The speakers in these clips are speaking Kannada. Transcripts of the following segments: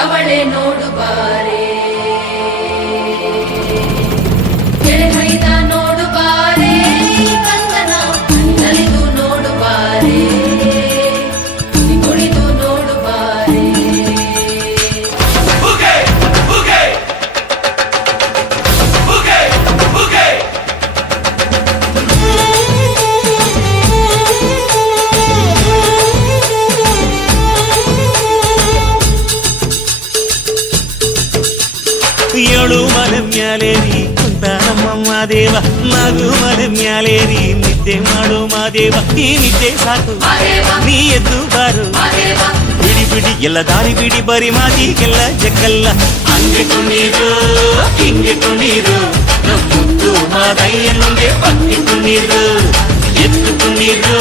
ಕವಳೆ ನೋಡು ಬಾರೆ ಕೆಳಗೈದ ನೋಡು ಬಾರೆ ಕಂದನ ನಲಿದು ನೋಡು ಬಾರೆ ಕುಣಿದು ನೋಡು ಬಾರೆ ಏಳು ಮಲೆ ಮ್ಯಾಲೇರಿ ಕುಂತ ನಮ್ಮ ಮಾದೇವ ನಾಗು ಮಲೆ ಮ್ಯಾಲೇರಿ ನಿದ್ದೆ ಮಾಡು ಮಾದೇವ ಈ ನಿದ್ದೆ ಸಾಕು ನೀ ಎದ್ದು ಬಾರು ಬಿಡಿ ಬಿಡಿ ಎಲ್ಲ ದಾರಿ ಬಿಡಿ ಬರಿ ಮಾತಿಗೆಲ್ಲ ಜಗ್ಗಲ್ಲ ಹಂಗೆ ಕುಣೀರು ಹಿಂಗೆ ಕುಣೀರು ನಮ್ಮುತ್ತು ಮಾದಯ್ಯನಿಗೆ ಪಕ್ಕಿ ಕುಣೀರು ಎದ್ದು ಕುಣೀರು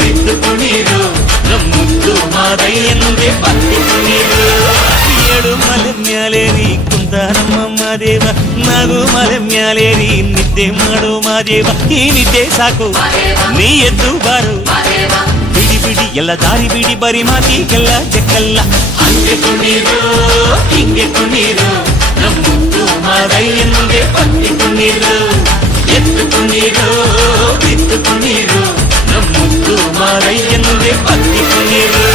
ಬಿದ್ದು ಕುಣೀರು ನಮ್ಮುತ್ತು ಮಾದಯ್ಯನಿಗೆ ಪಕ್ಕಿ ಕುಣೀರು ಏಳು ಮಲೆ ಮ್ಯಾಲೇರಿ ಕುಂತ ನಮ್ಮ ಮಾದೇವ ನಾಗು ಮಲೆ ಮ್ಯಾಲೇರಿ ನಿದ್ದೆ ಮಾಡು ಮಾದೇವ ಈ ನಿದ್ದೆ ಸಾಕು ನೀ ಎದ್ದು ಬಾರು ಬಿಡಿ ಬಿಡಿ ಎಲ್ಲ ದಾರಿ ಬಿಡಿ ಬರಿ ಮಾತಿಗೆಲ್ಲ ಜಕ್ಕಲ್ಲ ಹಂಗೆ ಕುಣೀರು ಹಿಂಗೆ ಕುಣೀರು ನಮ್ಮುತ್ತು ಮಾದಯ್ಯನಿಗೆ ಪಕ್ಕಿ ಕುಣೀರು ಎದ್ದು ಕುಣೀರು ಬಿದ್ದು ಕುಣೀರು ನಮ್ಮುತ್ತು ಮಾದಯ್ಯನಿಗೆ ಪಕ್ಕಿ ಕುಣೀರು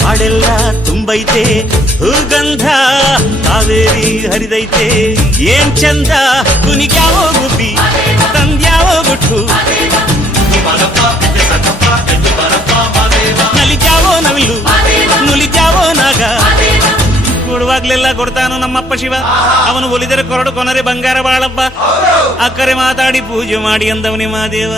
ಕಾಡೆಲ್ಲ ತುಂಬೈತೆ ಹೂಗಂಧ ಕಾವೇರಿ ಹರಿದೈತೆ ಏನ್ ಚಂದ ಕುನಿಗ್ಯಾವೋ ಗುಬ್ಬಿ ತಂದ್ಯಾವೋ ಗುಟ್ಟು ನಲಿಜಾವೋ ನವಿಲು ನುಲಿಜಾವೋ ನಾಗ ಕೊಡುವಾಗ್ಲೆಲ್ಲ ಕೊಡ್ತಾನು ನಮ್ಮಪ್ಪ ಶಿವ ಅವನು ಒಲಿದರೆ ಕೊರಡು ಕೊನರೆ ಬಂಗಾರ ಬಾಳಪ್ಪ ಅಕ್ಕರೆ ಮಾತಾಡಿ ಪೂಜೆ ಮಾಡಿ ಅಂದವನಿ ಮಾದೇವ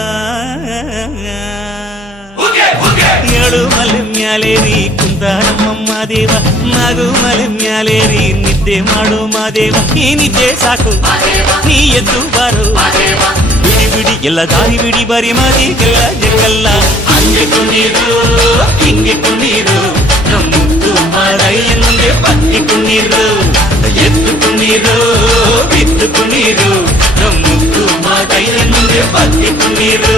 ಏಳು ಮಲೆ ಮ್ಯಾಲೇರಿ ಕುಂತ ನಮ್ಮ ಮಾದೇವ ನಾಗು ಮಲೆ ಮ್ಯಾಲೇರಿ ನಿದ್ದೆ ಮಾಡು ಮಾದೇವ ಈ ನಿದ್ದೆ ಸಾಕು ನೀ ಎದ್ದು ಬಾರು ಬಿಡಿ ಬಿಡಿ ಎಲ್ಲ ದಾರಿ ಬಿಡಿ ಬರಿ ಮಾತಿಗೆಲ್ಲ ಜಗಲ್ಲ ಹಂಗೆ ಕುಣೀರು ಹಿಂಗೆ ಕುಣೀರು ನಮ್ಮುತ್ತು ಮಾದಯ್ಯನಿಗೆ ಪಕ್ಕಿ ಕುಣೀರು ಎದ್ದು ಕುಣೀರು ಬಿದ್ದು ಕುಣೀರು ನಮ್ಮುತ್ತು ಮಾದಯ್ಯನಿಗೆ ಪಕ್ಕಿ ಕುಣೀರು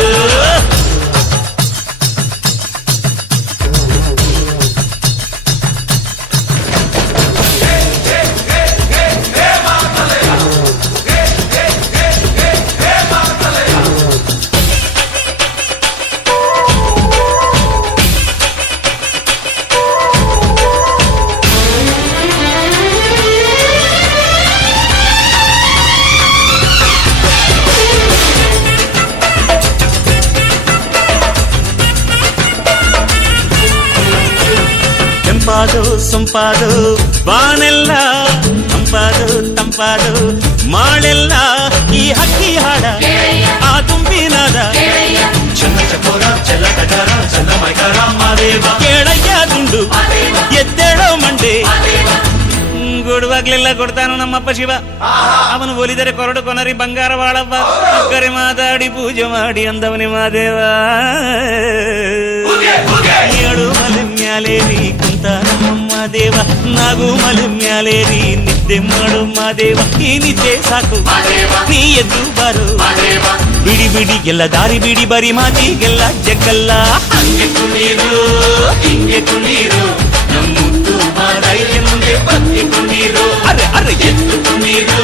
ತಂಪಾದು ಸೊಂಪಾದು ಬಾನೆಲ್ಲ ತಂಪಾದು ತಂಪಾದು ಮಾಳೆಲ್ಲ ಈ ಹಕ್ಕಿ ಹಾಡ ಆ ತುಂಬಿನಾದ ಚನ್ನ ಚಕೋರ ಚೆಲ್ಲ ಕಟಾರ ಚನ್ನ ಮೈಕಾರ ಮಾದೇವ ಕೇಳಯ್ಯ ದುಂಡು ಎದ್ದೇಳೋ ಮಂಡೆ ಕೊಡುವಾಗ್ಲೆಲ್ಲ ಕೊಡ್ತಾನು ನಮ್ಮಪ್ಪ ಶಿವ ಅವನು ಒಲಿದರೆ ಕೊರಡು ಕೊನರಿ ಬಂಗಾರ ಬಾಳಪ್ಪ ಅಕ್ಕರೆ ಮಾತಾಡಿ ಪೂಜೆ ಮಾಡಿ ಅಂದವನಿ ಮಾದೇವ ಏಳು ಮಲೆ ಮ್ಯಾಲೇರಿ ಕುಂತ ನಮ್ಮ ಮಾದೇವ ನಾಗು ಮಲೆ ಮ್ಯಾಲೇರಿ ನಿದ್ದೆ ಮಾಡು ಮಾದೇವ ಈ ನಿದ್ದೆ ಸಾಕು ನೀ ಎದ್ದು ಬಾರು ಬಿಡಿ ಬಿಡಿ ಎಲ್ಲ ದಾರಿ ಬಿಡಿ ಬರಿ ಮಾತಿಗೆಲ್ಲ ಜಗ್ಗಲ್ಲ ಹಂಗೆ ಕುಣೀರು ಹಿಂಗೆ ಕುಣೀರು ನಮ್ಮುತ್ತು ಮಾದಯ್ಯನಿಗೆ ಪಕ್ಕಿ ಕುಣೀರು ಅರೆ ಅರೆ ಎದ್ದು ಕುಣೀರು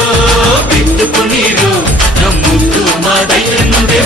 ಬಿದ್ದು ಕುಣೀರು ನಮ್ಮುತ್ತು ಮಾದಯ್ಯನಿಗೆ